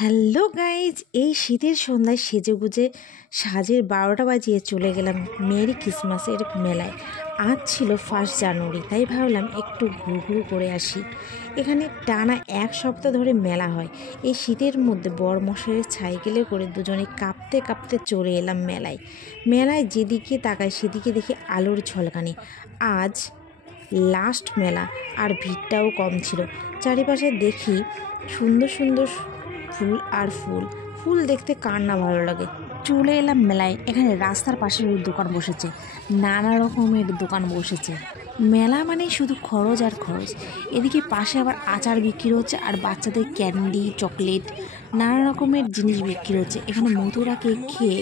Hello guys, এই শীতের সন্ধ্যায় সেজেগুজে সাজের 12টা বাজিয়ে চলে গেলাম মেরি ক্রিসমাসের মেলায়। আজ ছিল 1 জানুয়ারি, তাই ভাবলাম একটু ঘুরঘুর করে আসি। এখানে টানা 1 সপ্তাহ ধরে মেলা হয়। এই শীতের মধ্যে বরমশাইয়ের সাইকেলে করে দুজনে কাঁপতে কাঁপতে চলে এলাম মেলায়। মেলায় যেদিকে তাকায় সেদিকে দেখি আলোর ঝলকানি। আজ লাস্ট মেলা, আর ভিড়টাও কম ছিল। চারিপাশে দেখি সুন্দর সুন্দর ফুল আর ফুল ফুল দেখতে কার না ভালো লাগে। চলে এলাম মেলায়। এখানে রাস্তার পাশে দোকান বসেছে, নানা রকমের দোকান বসেছে। মেলা মানে শুধু খরচ আর খরচ। এদিকে পাশে আবার আচার বিক্রি হচ্ছে, আর বাচ্চাদের ক্যান্ডি, চকলেট, নানা রকমের জিনিস বিক্রি হচ্ছে। এখানে মথুরা কেক খেয়ে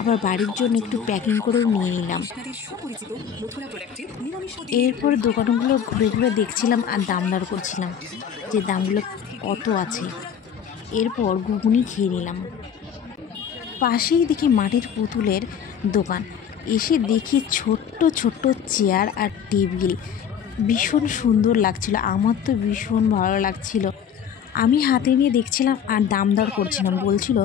আবার বাড়ির জন্য একটু প্যাকিং করেও নিয়ে নিলাম। এরপর দোকানগুলো ঘুরে ঘুরে দেখছিলাম আর দাম দর করছিলাম যে দামগুলো কত আছে। এরপর ঘুগনি খেয়ে নিলাম। পাশেই দেখি মাটির পুতুলের দোকান। এসে দেখি ছোট্ট ছোট্ট চেয়ার আর টেবিল, ভীষণ সুন্দর লাগছিল। আমার তো ভীষণ ভালো লাগছিল। আমি হাতে নিয়ে দেখছিলাম আর দাম দর করছিলাম। বলছিল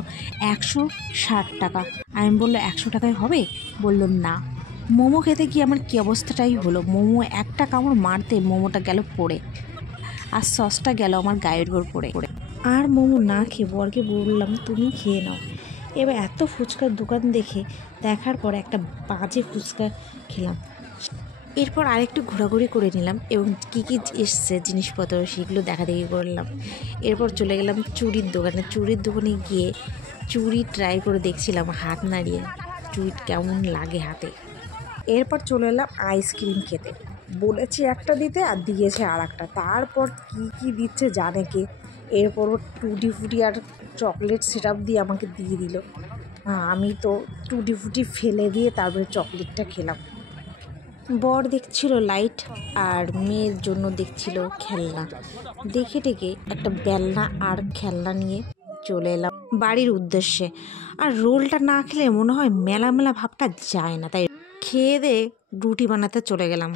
160 টাকা। আমি বললো 100 টাকায় হবে? বলল না। মোমো খেতে গিয়ে আমার কী অবস্থাটাই হলো। মোমো একটা কামড় মারতে মোমোটা গেল পড়ে, আর সসটা গেল আমার গায়ের উপর পড়ে। আর মোমো না খেয়ে বরকে বললাম তুমি খেয়ে নাও। এবার এত ফুচকার দোকান দেখার পর একটা বাজে ফুচকা খেলাম। এরপর আরেকটু ঘোরাঘুরি করে নিলাম এবং কী কী এসছে জিনিসপত্র সেগুলো দেখাদেখি করলাম। এরপর চলে গেলাম চুড়ির দোকানে। চুড়ির দোকানে গিয়ে চুড়ি ট্রাই করে দেখছিলাম হাত নাড়িয়ে চুড়ি কেমন লাগে হাতে। এরপর চলে এলাম আইসক্রিম খেতে। বলেছি একটা দিতে আর দিয়েছে আর একটা। তারপর কি দিচ্ছে জানে কে। এরপরও টুটি ফুটি আর চকলেট সিরাপ দিয়ে আমাকে দিয়ে দিল। আমি তো টুটি ফুটি ফেলে দিয়ে তারপরে চকলেটটা খেলাম। বর দেখছিল লাইট, আর মেয়ের জন্য দেখছিল খেলনা। দেখে টেকে একটা বেলনা আর খেলনা নিয়ে চলে এলাম বাড়ির উদ্দেশ্যে। আর রোলটা না খেলে মনে হয় মেলা মেলা ভাবটা যায় না, তাই খেয়ে দিয়ে রুটি বানাতে চলে গেলাম।